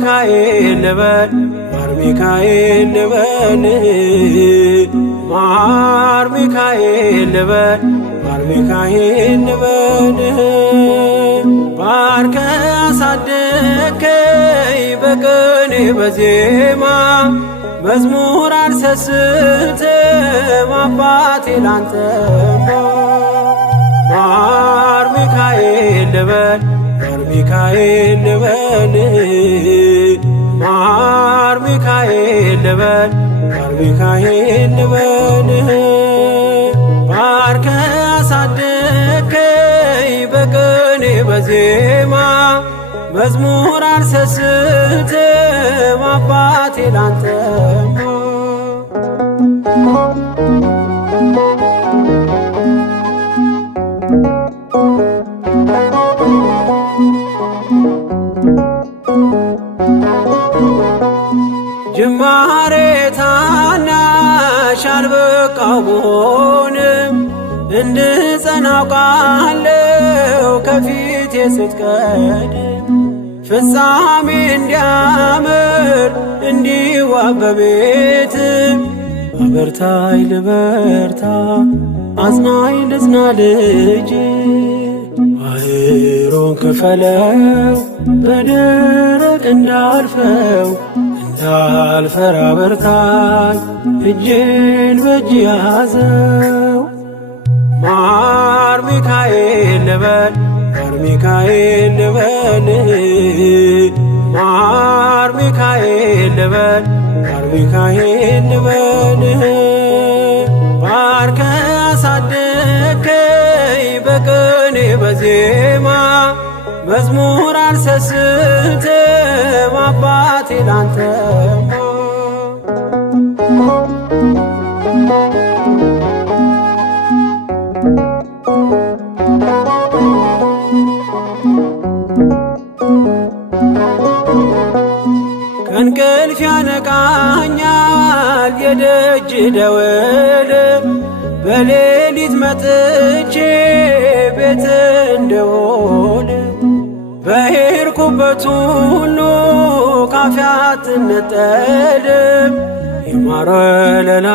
ሚካኤል ልበል ማር ሚካኤል ልበል ማር ሚካኤል ልበል ማር ሚካኤል ልበል ባርከ አሳደከኝ በቅኔ በዜማ መዝሙር አልሰስትም አባቴ ላንተማ ማር ሚካኤል ልበል ማር ሚካኤል ልበል ማር ሚካኤል ልበል ማር ሚካኤል ልበል ባርከ አሳደከኝ በቅኔ በዜማ መዝሙር አልሰስትም አባቴ ላንተማ ጅማሬ ታናሽ አልበቃው ብሆንም እንድጸና አውቃለሁ ከፊቴ ስትቀድም ፍጻሜ እንዲያምር እንዲዋብ በቤት አበርታይ ልበርታ አጽናኝ ልጽና ልጅ ባህሩን ክፈለው በደረቅ እንዳልፈው እንዳልፈራ በርታኝ እጄን በእጅ ያዘው ማር ሚካኤል ልበል ማር ሚካኤል ልበል ማር ሚካኤል ልበል ማር ሚካኤል ልበል ባርከ አሳደከኝ በቅኔ በዜማ መዝሙር አልሰስትም አባቴ ላንተማ ከእንቅልፍ ያነቃኛል የደጅ ደወል በሌሊት መጥቼ ቤት እንደውል በሄድኩበት ሁሉ ካፌ አትነጠልም የማር ወለላ